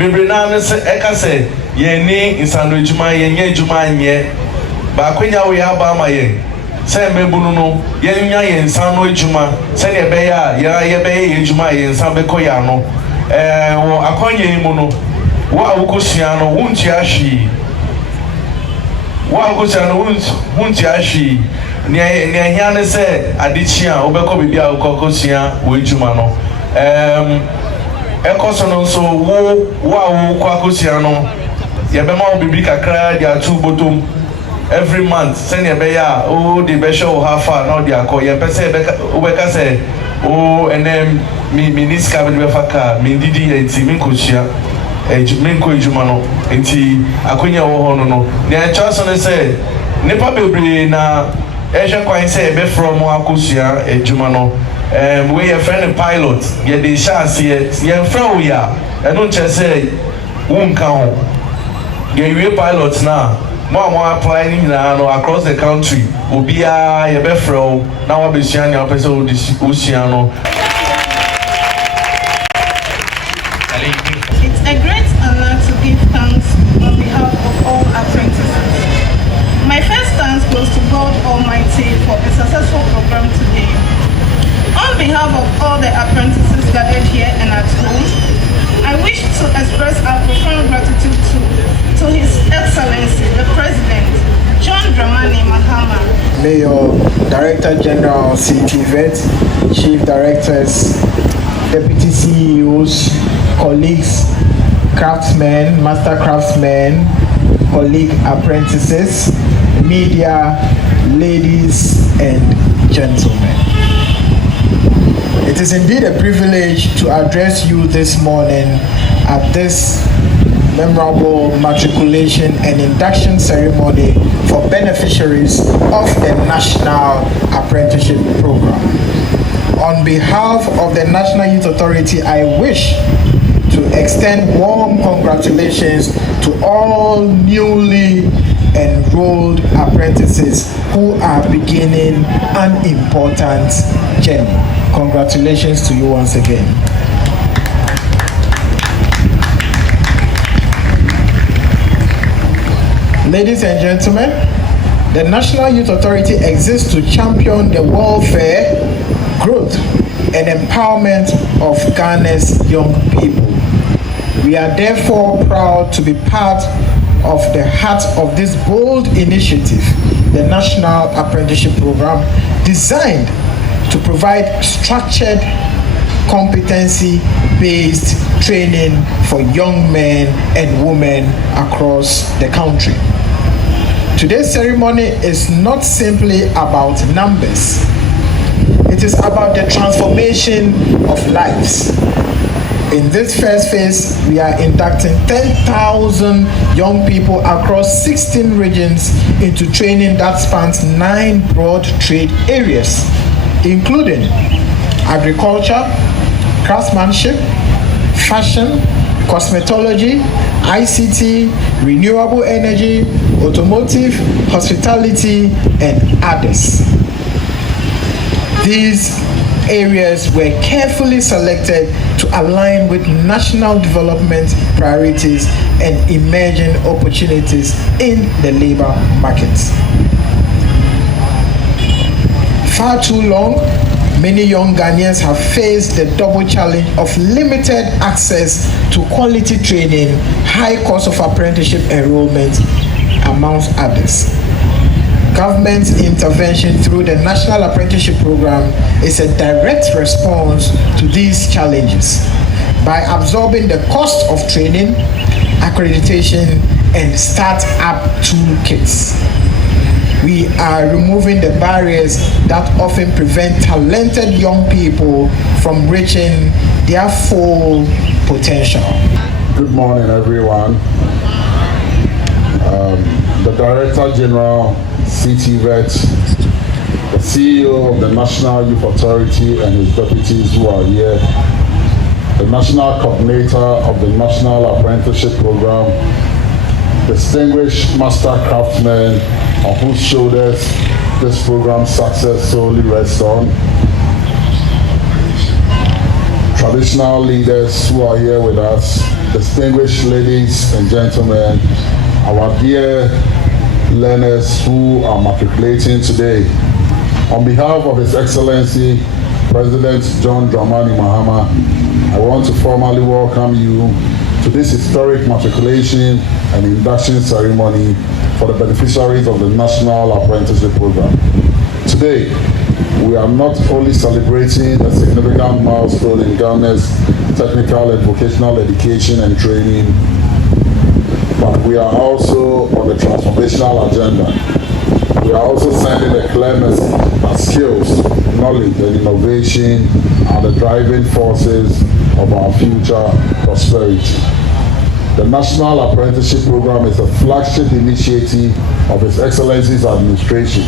bebrena se eka se ye ni insano ejuma ye nya ejuma nye ba kwenya we aba ma ye se mebunu no ye nya ye insano ejuma se ne be ya ye be ye ejuma ye insan be koya no wo akonye mu no wa ukosua no wunti ahwi wa ukosua no wunti ahwi ne hia ne se adechia obekọ bibia ukosua wo ejuma no ekoso no so wo kwa akosua no ye be ma bibi kakra dia tu botom every month send ye be ya o de be show how far now dia ko ye pese obeka se o enem miniska be faka mindidi enti minkosua ejumiko ejuma no enti akonya wo ho no ne chaso ne se nipa bebre na ehwe kwan se be from akosua ejuma no we your friend pilot ye dey chance ye friend we ya eno nche say wonka ho ye we pilot na mo apply ni na no across the country obia ye be friend na wa be sua nya person o sua no. It's a great honor to give thanks on behalf of all apprentices. My first thanks goes to God Almighty for a successful program today. On behalf of all the apprentices gathered here and at home, I wish to express our profound gratitude to His Excellency, the President, John Dramani Mahama, Mayor, Director General, CTVET, Chief Directors, Deputy CEOs, colleagues, craftsmen, master craftsmen, colleague apprentices, media, ladies and gentlemen. It is indeed a privilege to address you this morning at this memorable matriculation and induction ceremony for beneficiaries of the National Apprenticeship Program. On behalf of the National Youth Authority, I wish to extend warm congratulations to all newly enrolled apprentices who are beginning an important journey. Congratulations to you once again. Ladies and gentlemen, the National Youth Authority exists to champion the welfare, growth, and empowerment of Ghana's young people. We are therefore proud to be part of the heart of this bold initiative, the National Apprenticeship Program, designed to provide structured, competency-based training for young men and women across the country. Today's ceremony is not simply about numbers. It is about the transformation of lives. In this first phase, we are inducting 10,000 young people across 16 regions into training that spans 9 broad trade areas, including agriculture, craftsmanship, fashion, cosmetology, ICT, renewable energy, automotive, hospitality, and others. These areas were carefully selected to align with national development priorities and emerging opportunities in the labor markets. Far too long, many young Ghanaians have faced the double challenge of limited access to quality training, high cost of apprenticeship enrollment, amongst others. Government intervention through the National Apprenticeship Program is a direct response to these challenges by absorbing the cost of training, accreditation, and start-up toolkits. We are removing the barriers that often prevent talented young people from reaching their full potential. Good morning, everyone. The Director General, CTVET, the CEO of the National Youth Authority and his deputies who are here, the National Coordinator of the National Apprenticeship Program, distinguished master craftsmen on whose shoulders this program's success solely rests on, traditional leaders who are here with us, distinguished ladies and gentlemen, our dear learners who are matriculating today. On behalf of His Excellency President John Dramani Mahama, I want to formally welcome you to this historic matriculation and induction ceremony for the beneficiaries of the National Apprenticeship Program. Today, we are not only celebrating a significant milestone in Ghana's technical and vocational education and training, but we are also on the transformational agenda. We are also sending a clear message that skills, knowledge, and innovation are the driving forces of our future prosperity. The National Apprenticeship Program is a flagship initiative of His Excellency's administration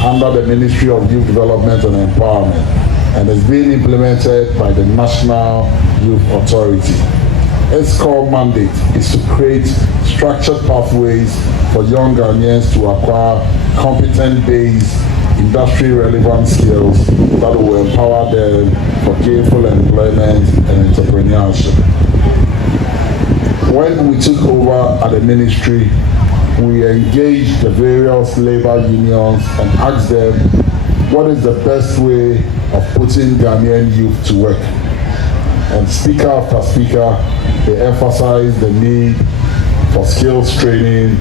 under the Ministry of Youth Development and Empowerment, and is being implemented by the National Youth Authority. Its core mandate is to create structured pathways for young Ghanaians to acquire competent-based, industry-relevant skills that will empower them for gainful employment and entrepreneurship. When we took over at the ministry, we engaged the various labor unions and asked them what is the best way of putting Ghanaian youth to work. And speaker after speaker, they emphasized the need for skills training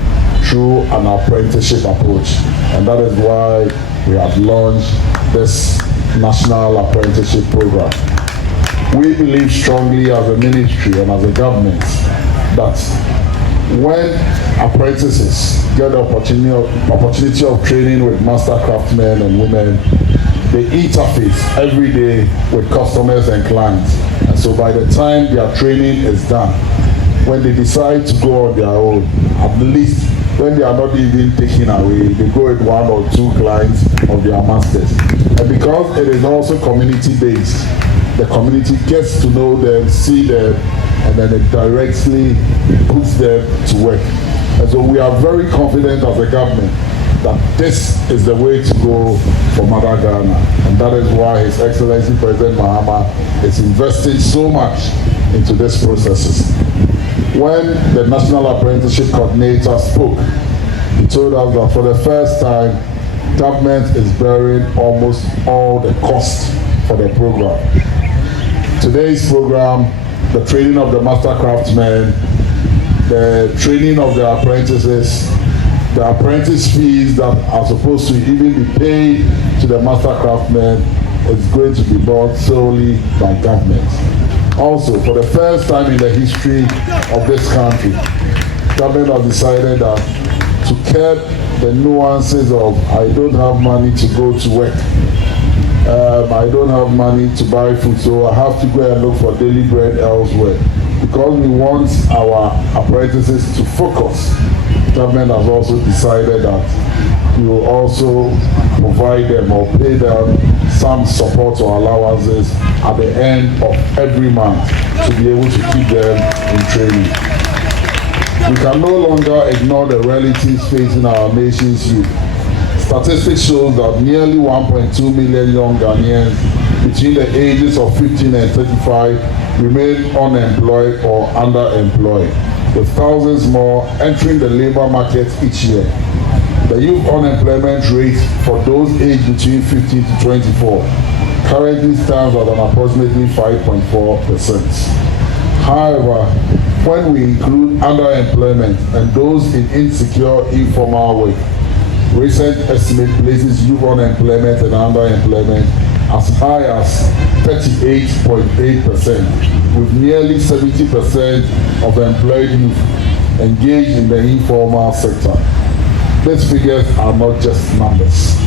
through an apprenticeship approach. And that is why we have launched this National Apprenticeship Program. We believe strongly as a ministry and as a government that when apprentices get the opportunity of training with master craftsmen and women, they interface every day with customers and clients. And so by the time their training is done, when they decide to go on their own, at least when they are not even taken away, they go with one or two clients of their masters. And because it is also community-based, the community gets to know them, see them, and then it directly puts them to work. And so we are very confident as a government that this is the way to go for Mother Ghana. And that is why His Excellency President Mahama is investing so much into these processes. When the National Apprenticeship Coordinator spoke, he told us that for the first time, government is bearing almost all the cost for the program. Today's program, the training of the master craftsmen, the training of the apprentices, the apprentice fees that are supposed to even be paid to the master craftsmen is going to be bought solely by government. Also, for the first time in the history of this country, government has decided that to curb the nuances of I don't have money to go to work, I don't have money to buy food, so I have to go and look for daily bread elsewhere. Because we want our apprentices to focus, government has also decided that we will also provide them or pay them some support or allowances at the end of every month to be able to keep them in training. We can no longer ignore the realities facing our nation's youth. Statistics show that nearly 1.2 million young Ghanaians between the ages of 15 and 35 remain unemployed or underemployed, with thousands more entering the labor market each year. The youth unemployment rate for those aged between 15 to 24 currently stands at an approximately 5.4%. However, when we include underemployment and those in insecure informal work, recent estimate places youth unemployment and underemployment as high as 38.8%, with nearly 70% of employed youth engaged in the informal sector. These figures are not just numbers.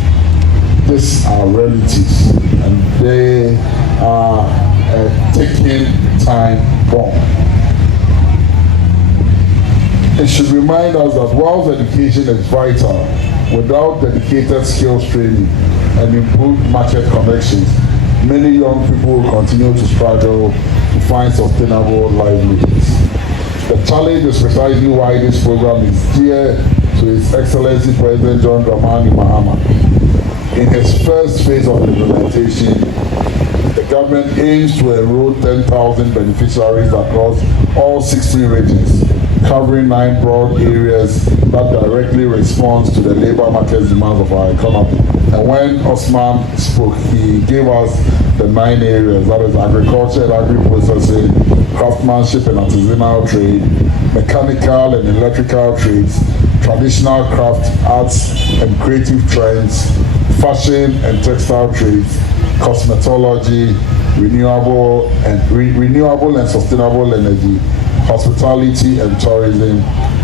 These are realities, and they are a ticking time bomb. It should remind us that whilst education is vital, without dedicated skills training and improved market connections, many young people will continue to struggle to find sustainable livelihoods. The challenge is precisely why this program is dear to His Excellency President John Dramani Mahama. In his first phase of implementation, the government department aims to enroll 10,000 beneficiaries across all 16 regions, covering 9 broad areas that directly responds to the labor market demands of our economy. And when Osman spoke, he gave us the 9 areas, that is agriculture and agri-processing, craftsmanship and artisanal trade, mechanical and electrical trades, traditional craft, arts and creative trends, fashion and textile trades, cosmetology, renewable and sustainable energy, hospitality and tourism,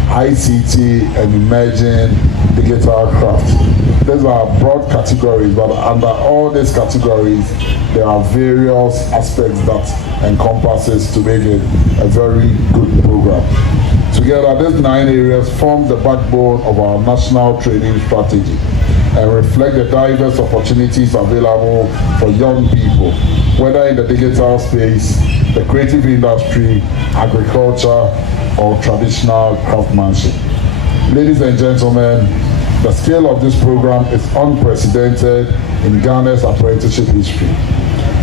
ICT and emerging digital craft. These are broad categories, but under all these categories, there are various aspects that encompasses to make it a very good program. Together, these 9 areas form the backbone of our national training strategy and reflect the diverse opportunities available for young people, whether in the digital space, the creative industry, agriculture, or traditional craftsmanship. Ladies and gentlemen, the scale of this program is unprecedented in Ghana's apprenticeship history.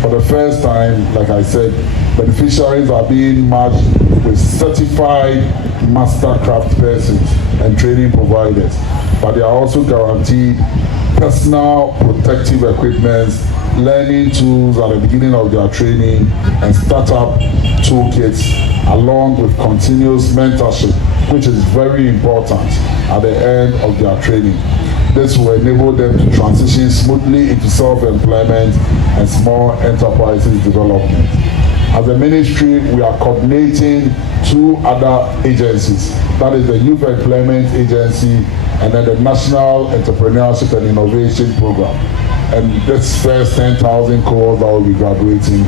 For the first time, like I said, beneficiaries are being matched with certified master craft persons and training providers, but they are also guaranteed personal protective equipment, learning tools at the beginning of their training, and startup toolkits, along with continuous mentorship, which is very important at the end of their training. This will enable them to transition smoothly into self-employment and small enterprises development. As a ministry, we are coordinating 2 other agencies, that is the Youth Employment Agency and then the National Entrepreneurship and Innovation Program. And this first 10,000 cohorts that will be graduating,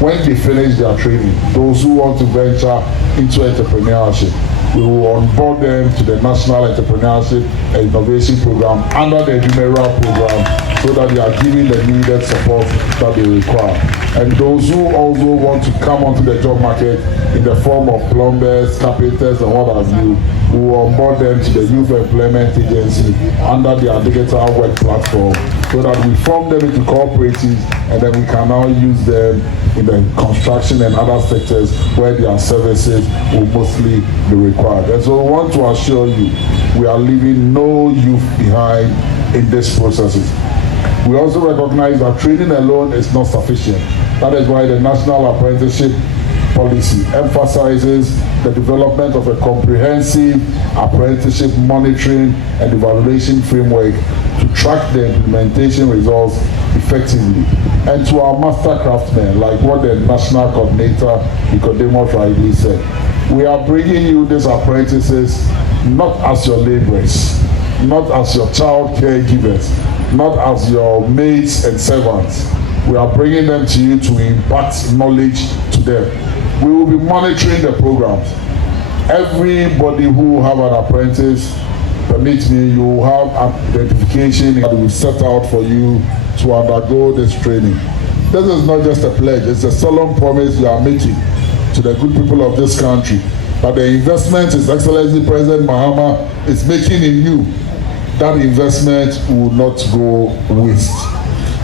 when they finish their training, those who want to venture into entrepreneurship, we will onboard them to the National Entrepreneurship and Innovation Program under the Numera program, so that they are given the needed support that they require. And those who also want to come onto the job market in the form of plumbers, carpenters, and what have you, we will onboard them to the Youth Employment Agency under their digital work platform, so that we form them into cooperatives, and then we can now use them in the construction and other sectors where their services will mostly be required. And so we want to assure you, we are leaving no youth behind in these processes. We also recognize that training alone is not sufficient. That is why the National Apprenticeship Policy emphasizes the development of a comprehensive apprenticeship monitoring and evaluation framework to track the implementation results effectively. And to our master craftsmen, like what the National Coordinator, Nicodemus rightly said, we are bringing you these apprentices not as your laborers, not as your child caregivers, not as your maids and servants. We are bringing them to you to impart knowledge to them. We will be monitoring the programs. Everybody who have an apprentice, permit me, you will have identification that we set out for you to undergo this training. This is not just a pledge, it's a solemn promise we are making to the good people of this country, that the investment His Excellency President Mahama is making in you, that investment will not go waste.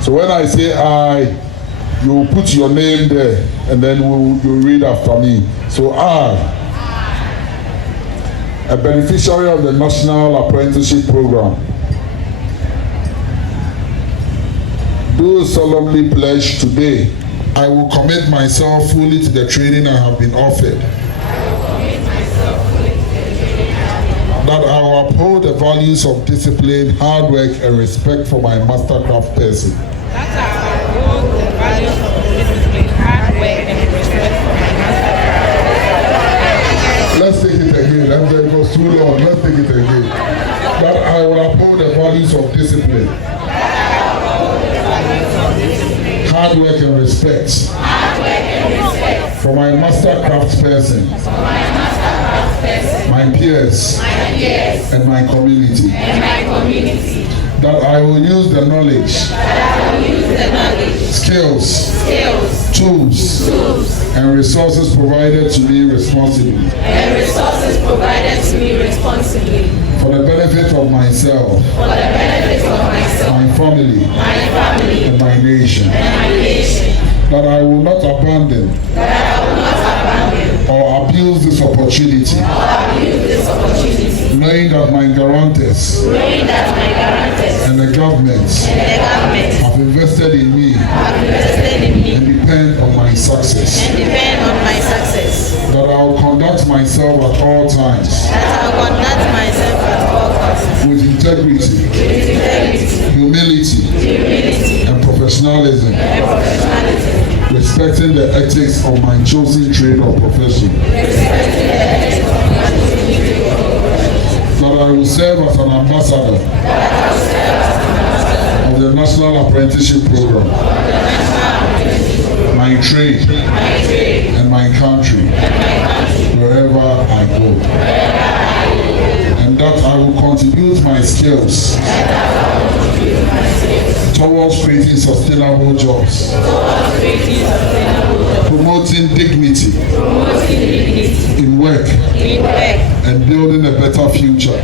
So when I say I, you will put your name there, and then you read after me. So I, a beneficiary of the National Apprenticeship Program, do solemnly pledge today, I will commit myself fully to the training I have been offered. That I will uphold the values of discipline, hard work, and respect for my mastercraft person. That I will uphold the values of discipline, hard work, and respect for my mastercraft person. Let's take it again. It goes too long. Let's take it again. That I will uphold the values of discipline, hard work, and respect for my mastercraft person, my peers, and my community. That I will use the knowledge, skills, tools, and resources provided to me responsibly. For the benefit of myself, my family, and my nation. that I will not abandon or abuse this opportunity, knowing that my guarantors and the government have invested in me and depend on my success. That I will conduct myself at all times with integrity, humility, and professionalism, respecting the ethics of my chosen trade or profession. That I will serve as an ambassador of the National Apprenticeship Program, my trade and my country, wherever I go. And that I will contribute my skills towards creating sustainable jobs, promoting dignity in work, and building a better future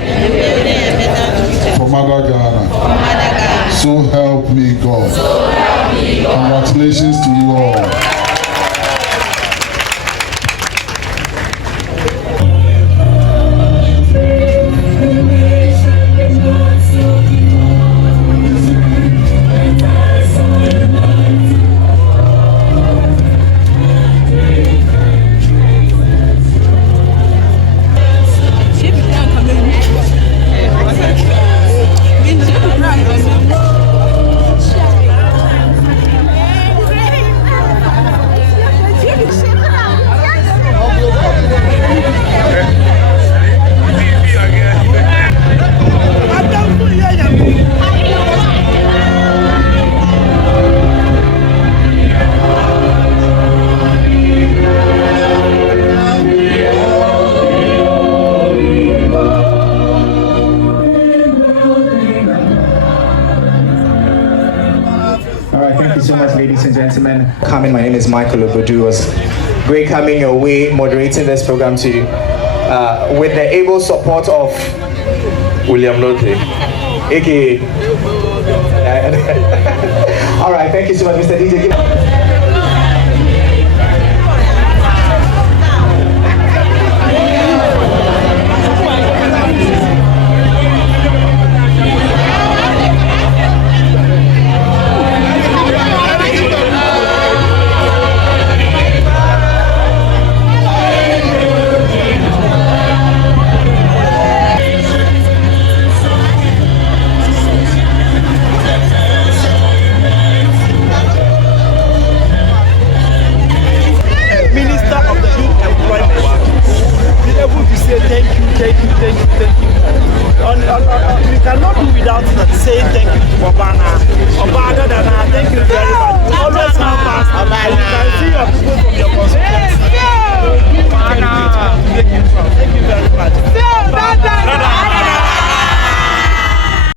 for Mother Ghana. So help me God. Congratulations to you all. Coming, my name is Michael Obodu. It was great coming your way, moderating this program to you, with the able support of William Lotte, aka. All right, thank you so much, Mr. DJ. We cannot do without saying thank you to Obana.